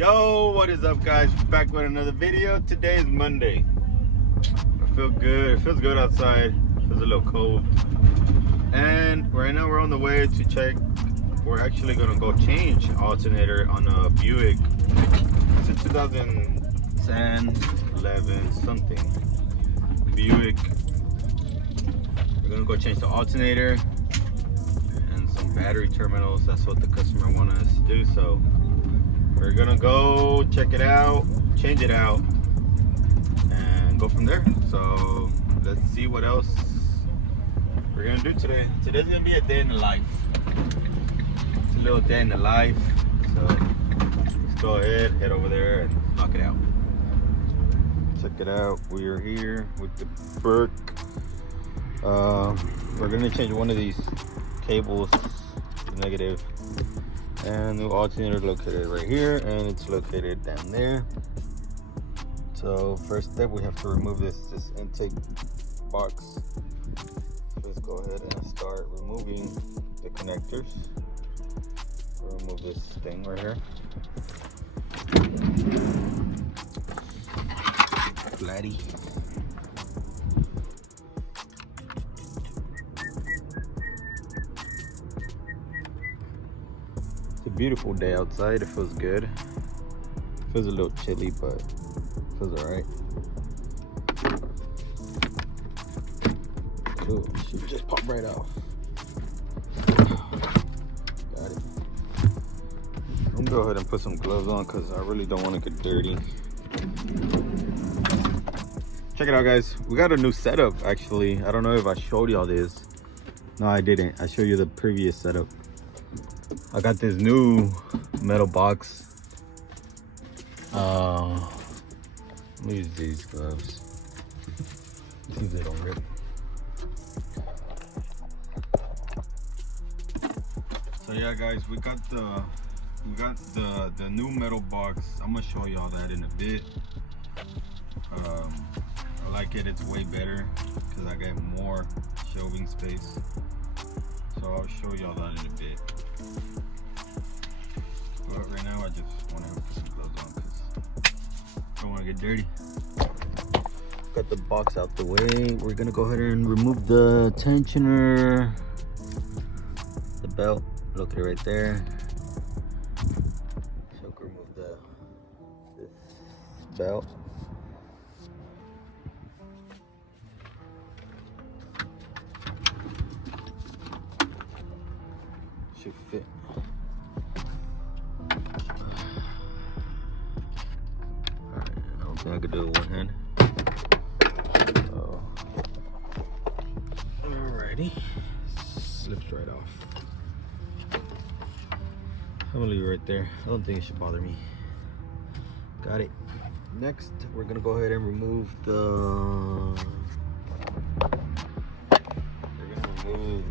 Yo, what is up, guys? Back with another video. Today is Monday. I feel good. It feels good outside. It feels a little cold. And right now we're on the way to check. We're actually gonna go change alternator on a Buick. It's a 2010, 11 something Buick. We're gonna go change the alternator and some battery terminals. That's what the customer wanted us to do. So we're gonna go check it out, change it out, and go from there. So let's see what else we're gonna do today. Today's gonna be a day in the life. It's a little day in the life. So let's go ahead, head over there and knock it out. Check it out. We are here with the Buick. We're gonna change one of these cables to negative. And the alternator located right here, and it's located down there. So first step, we have to remove this intake box. Let's go ahead and start removing the connectors. Remove this thing right here. Flatty. It's a beautiful day outside. It feels good. It feels a little chilly, but it feels alright. Cool. She just popped right off. Got it. I'm gonna go ahead and put some gloves on because I really don't want to get dirty. Check it out, guys. We got a new setup actually. I don't know if I showed y'all this. No, I didn't. I showed you the previous setup. I got this new metal box. Let me use these gloves. See if they don't rip. So yeah, guys, we got the new metal box. I'm gonna show y'all that in a bit. I like it. It's way better because I get more shelving space. So I'll show y'all that in a bit. But right now I just want to put some gloves on because I don't want to get dirty. Got the box out the way. We're gonna go ahead and remove the tensioner, the belt located right there. So we'll remove this belt. Should fit. Alright, I don't think I could do it with one hand. So, alrighty. Slips right off. I'm gonna leave it right there. I don't think it should bother me. Got it. Next, we're gonna go ahead and remove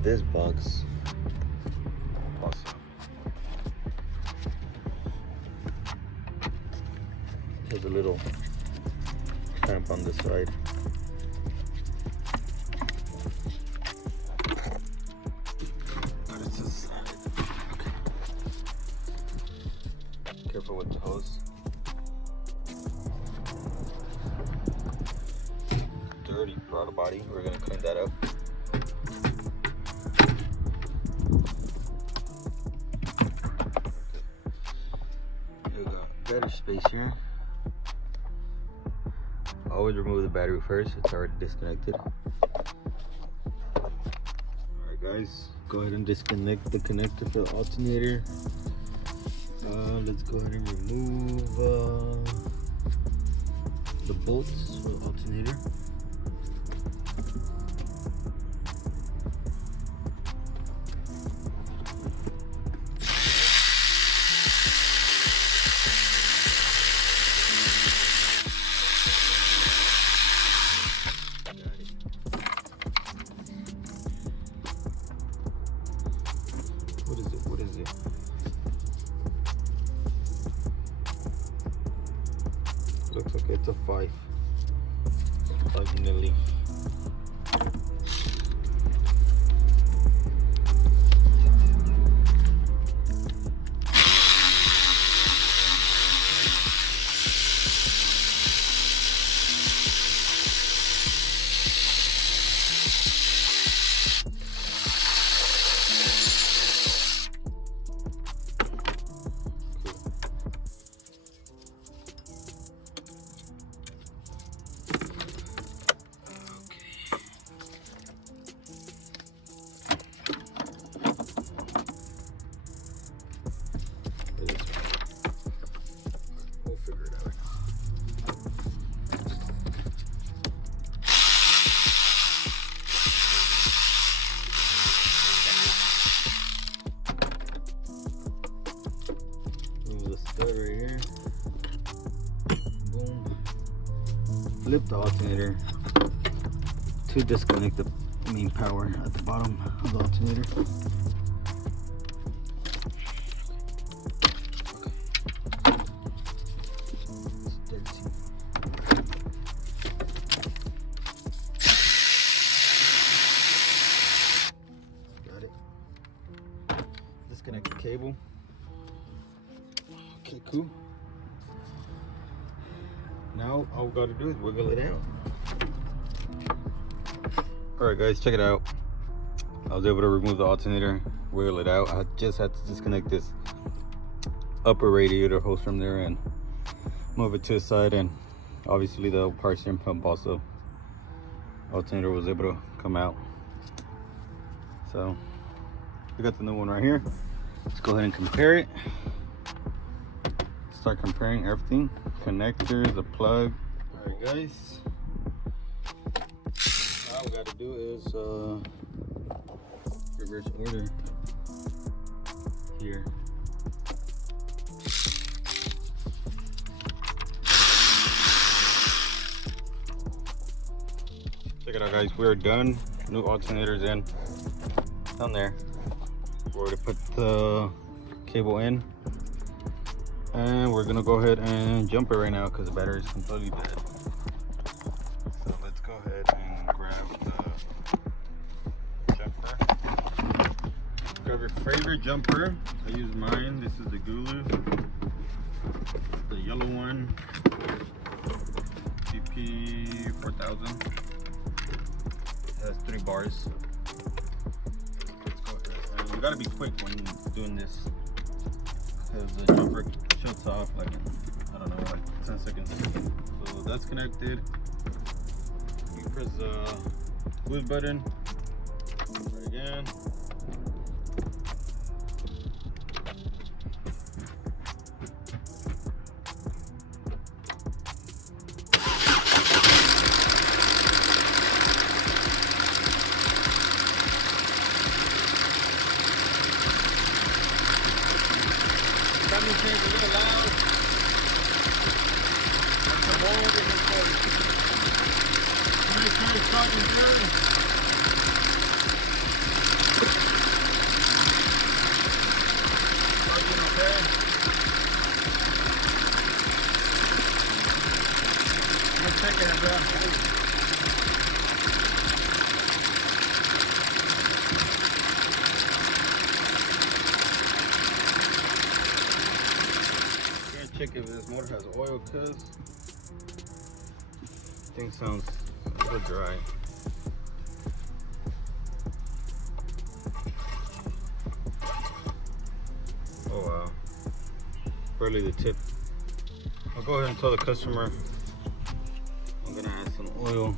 this box. There's a little clamp on this side. But it's just okay. Careful with the hose. Dirty throttle body. We're gonna clean that up. We got better space here. Always remove the battery first. It's already disconnected. Alright, guys, go ahead and disconnect the connector for the alternator. Let's go ahead and remove the bolts for the alternator. What is it? Looks like it's a 5 milli. plug right here. Boom. Flip the alternator to disconnect the main power at the bottom of the alternator. Got it. Disconnect the cable. Okay, cool. Now all we gotta do is wiggle it out. Alright guys, check it out. I was able to remove the alternator, wiggle it out. I just had to disconnect this upper radiator hose from there and move it to the side, and obviously the power steering pump also. Alternator was able to come out. So we got the new one right here. Let's go ahead and compare it. Start comparing everything. Connectors, the plug. Alright guys. All we gotta do is reverse order here. Check it out guys, we're done. New alternators in. Down there. We're going to put the cable in. And we're gonna go ahead and jump it right now because the battery is completely dead. So let's go ahead and grab the jumper. Grab your favorite jumper. I use mine. This is the Gulu, the yellow one, GP 4000. It has 3 bars. Let's go ahead. And you gotta be quick when doing this because the jumper shuts off like, I don't know, like 10 seconds. So that's connected. You press the boost button. Try again. Change a little loud. That's the mold in this one. Make sure it's starting good. Starting okay. Let's check it out. Check if this motor has oil, because thing sounds a little dry. Oh wow, barely the tip. I'll go ahead and tell the customer I'm gonna add some oil.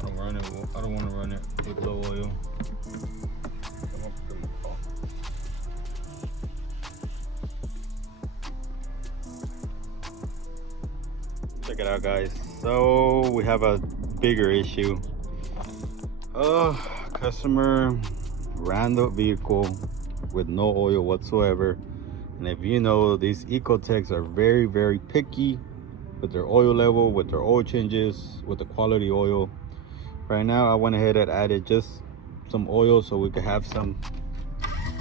I don't want to run it with low oil. Check it out guys, so we have a bigger issue. Customer ran the vehicle with no oil whatsoever, and if you know, these Ecotechs are very picky with their oil level, with their oil changes, with the quality oil. Right now I went ahead and added just some oil so we could have some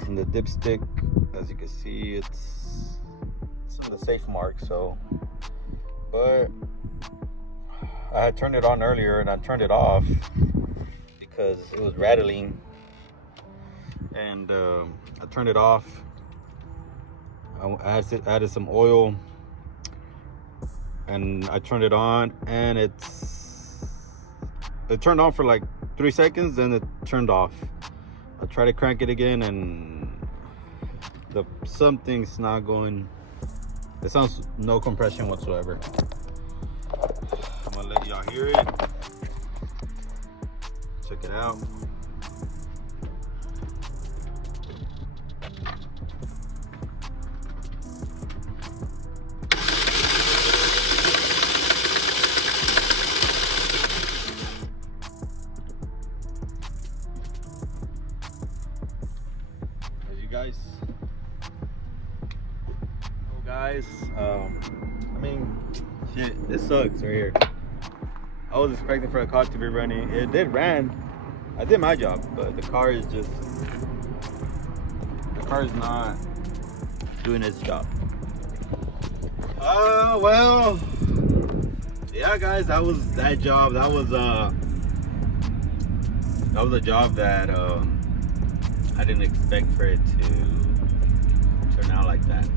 in the dipstick. As you can see, it's on the safe mark. So but I had turned it on earlier and I turned it off because it was rattling, and I turned it off. I added some oil and I turned it on, and it turned on for like 3 seconds, then it turned off. I tried to crank it again and something's not going. It sounds no compression whatsoever. I'm gonna let y'all hear it. Check it out. As you guys guys. I mean, shit, it sucks right here. I was expecting for the car to be running. It did ran. I did my job, but the car is not doing its job. Well, yeah, guys, that was that job. That was a job that I didn't expect for it to turn out like that.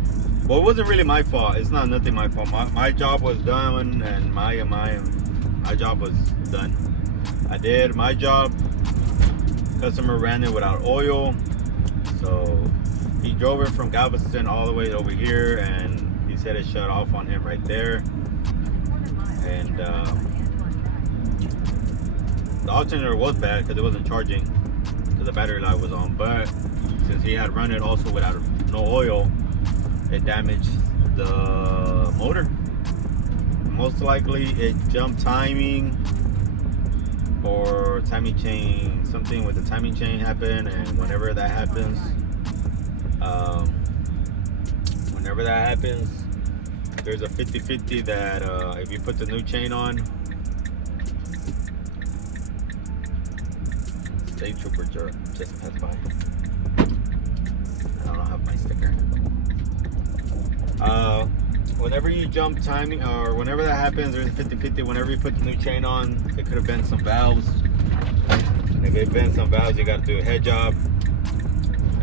Well, it wasn't really my fault. It's nothing my fault. My job was done, and my job was done. I did my job. Customer ran it without oil, so he drove it from Galveston all the way over here, and he said it shut off on him right there. And the alternator was bad because it wasn't charging, because the battery light was on. But since he had run it also without no oil, it damaged the motor. Most likely it jumped timing, or timing chain, something with the timing chain happened. And whenever that happens, there's a 50-50 that if you put the new chain on, state trooper just passed by. I don't have my sticker. Whenever you jump timing, or whenever that happens, there's a 50-50. Whenever you put the new chain on, it could have been some valves. If it been some valves, you got to do a head job.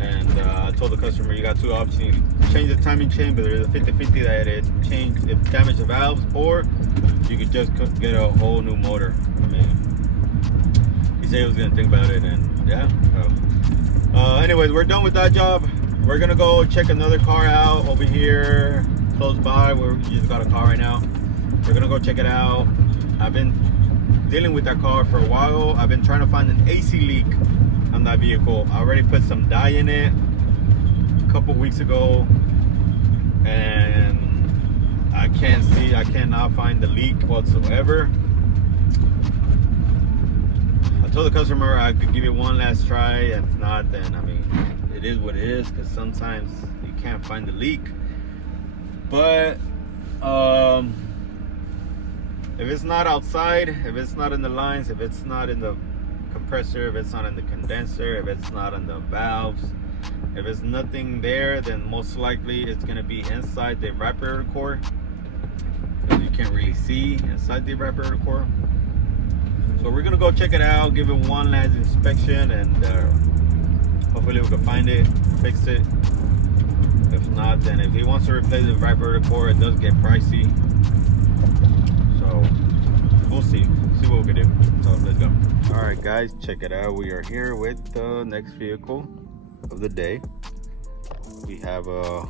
And I told the customer, you got two options: you change the timing chain, but there's a 50-50 that it damaged the valves, or you could just get a whole new motor. I mean, he said he was gonna think about it, and yeah. Anyways, we're done with that job. We're gonna go check another car out over here close by. We just got a car right now. We're gonna go check it out. I've been dealing with that car for a while. I've been trying to find an AC leak on that vehicle. I already put some dye in it a couple weeks ago, and I cannot find the leak whatsoever. I told the customer I could give it one last try. If not, then I mean, it is what it is, because sometimes you can't find the leak. But if it's not outside, if it's not in the lines, if it's not in the compressor, if it's not in the condenser, if it's not in the valves, if it's nothing there, then most likely it's going to be inside the evaporator core, because you can't really see inside the evaporator core. So we're going to go check it out, give it one last inspection, and hopefully we can find it, fix it. If not, then if he wants to replace the evaporator core, it does get pricey. So we'll see what we can do. So let's go. All right, guys, check it out. We are here with the next vehicle of the day. We have a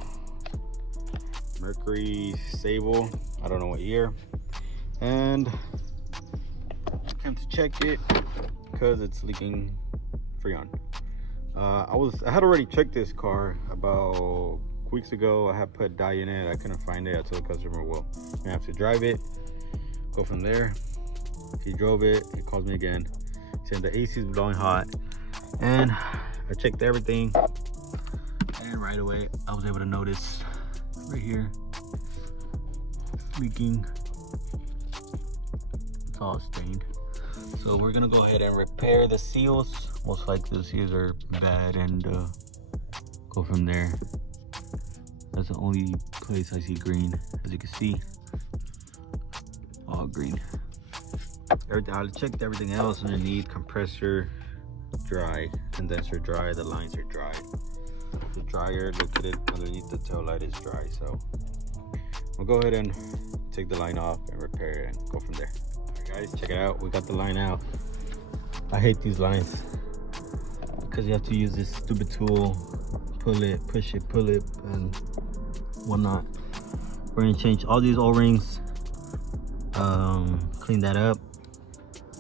Mercury Sable. I don't know what year, and I came to check it because it's leaking Freon. I had already checked this car about weeks ago. I had put dye in it. I couldn't find it. I told the customer, well, I have to drive it, go from there. He drove it. He calls me again, saying the AC is blowing hot. And I checked everything, and right away I was able to notice right here leaking. It's all stained. So we're gonna go ahead and repair the seals. Most likely the seals are bad, and go from there. That's the only place I see green. As you can see, all green. I checked everything else underneath. Compressor dry, condenser dry, the lines are dry. The dryer, look at it, underneath the tail light is dry. So we'll go ahead and take the line off and repair it and go from there. Alright guys, check it out. We got the line out. I hate these lines because you have to use this stupid tool, pull it, push it, pull it, and whatnot. We're gonna change all these O-rings, clean that up,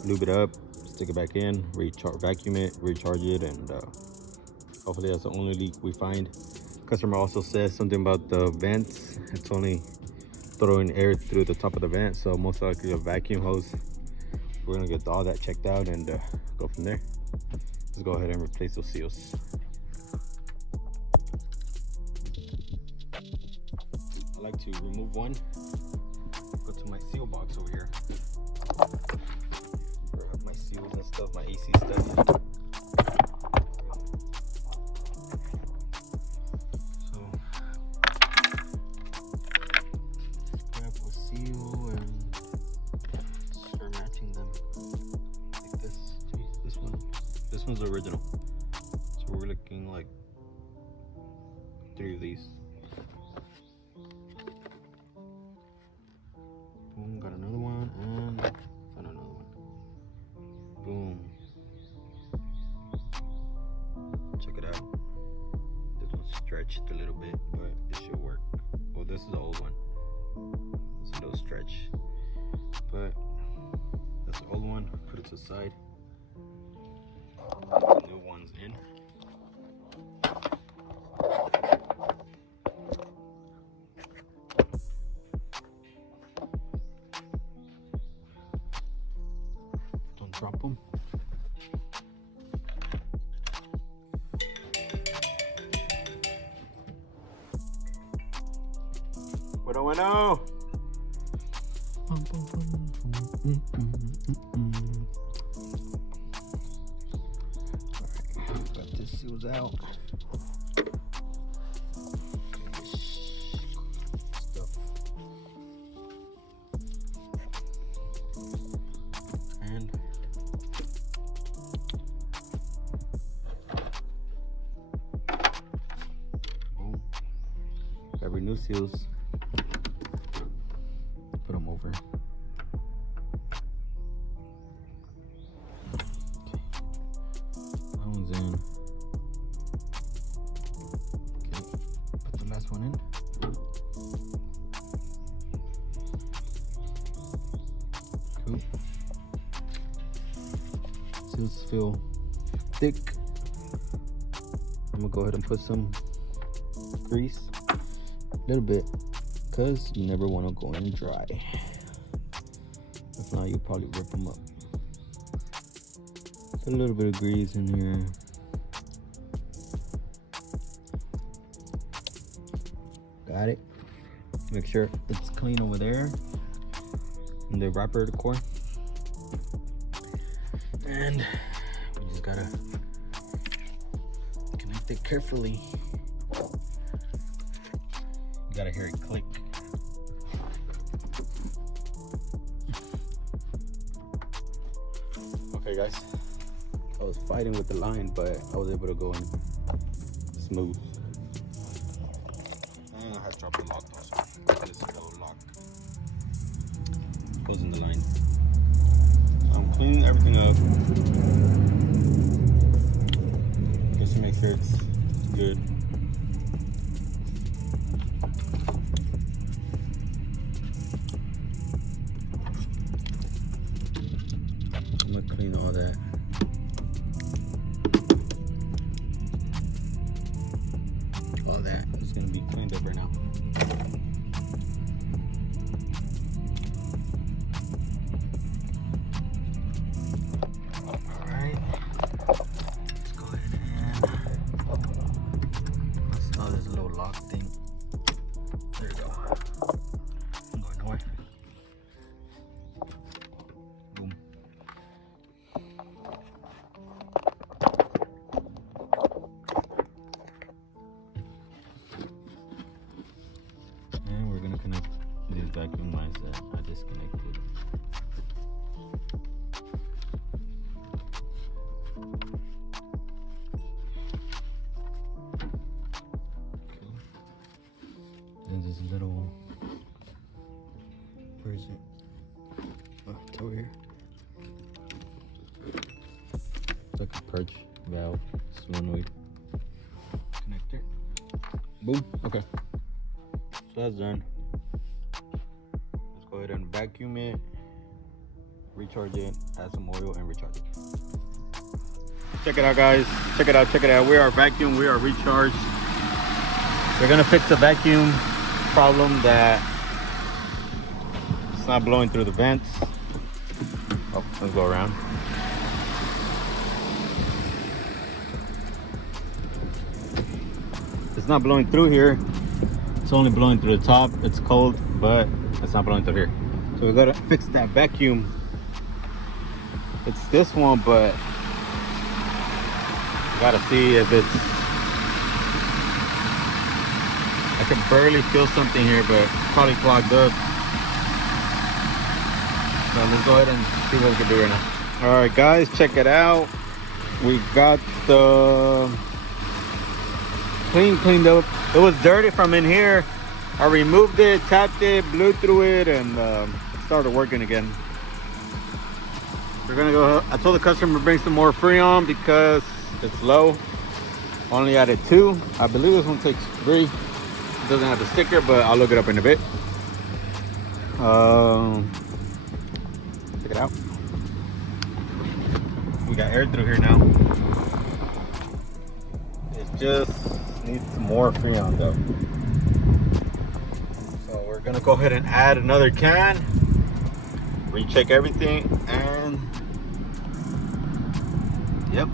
lube it up, stick it back in, vacuum it, recharge it, and hopefully that's the only leak we find. Customer also says something about the vents. It's only throwing air through the top of the vent, so most likely a vacuum hose. We're gonna get all that checked out and go from there. Let's go ahead and replace those seals. I like to remove one, go to my seal box over here, grab my seals and stuff, my AC stuff. So grab a seal and start matching them like this. This one's the original, so we're looking like 3 of these. Boom, got another one, and found another one. Boom. Check it out. This one's stretched a little bit, but it should work. Well, this is the old one. It's a little stretch, but that's the old one. Put it to the side. Put the new ones in. Drop them. Bueno. Alright, got this seals out. Stuff. And every new seals, put them over. Okay. That one's in. Okay, put the last one in. Cool. Seals feel thick. I'm gonna go ahead and put some grease. A little bit, because you never want to go in dry. If not, you'll probably rip them up. Put a little bit of grease in here. Got it. Make sure it's clean over there in the wrapper core. And we just gotta connect it carefully. Gotta hear it click. Okay guys, I was fighting with the line, but I was able to go in smooth. And I had to drop the lock also. This little lock goes in the line. So I'm cleaning everything up just to make sure it's good. I'm gonna clean all that. All that is gonna be cleaned up right now. Alright. Let's go ahead and install this little lock thing. There you go. I'm going nowhere. Boom. And we're gonna connect these vacuum lines that I disconnected. Okay. There's this little, where is it? Oh, it's over here. It's like a perch valve, solenoid connector. Boom. Okay. So that's done. Let's go ahead and vacuum it, recharge it, add some oil, and recharge it. Check it out, guys. Check it out. Check it out. We are vacuum. We are recharged. We're gonna fix the vacuum problem that it's not blowing through the vents. Oh, let's go around. It's not blowing through here, It's only blowing through the top. It's cold, but it's not blowing through here. So we gotta fix that vacuum. It's this one, but gotta see if it's, I can barely feel something here, but probably clogged up. So let's go ahead and see what we can do right now. All right, guys, check it out. We got the cleaned up. It was dirty from in here. I removed it, tapped it, blew through it, and it started working again. We're gonna go. I told the customer to bring some more Freon because it's low. Only added 2. I believe this one takes 3. It doesn't have the sticker, but I'll look it up in a bit. Check it out. We got air through here now. It just needs some more Freon though. So we're gonna go ahead and add another can, recheck everything, and yep,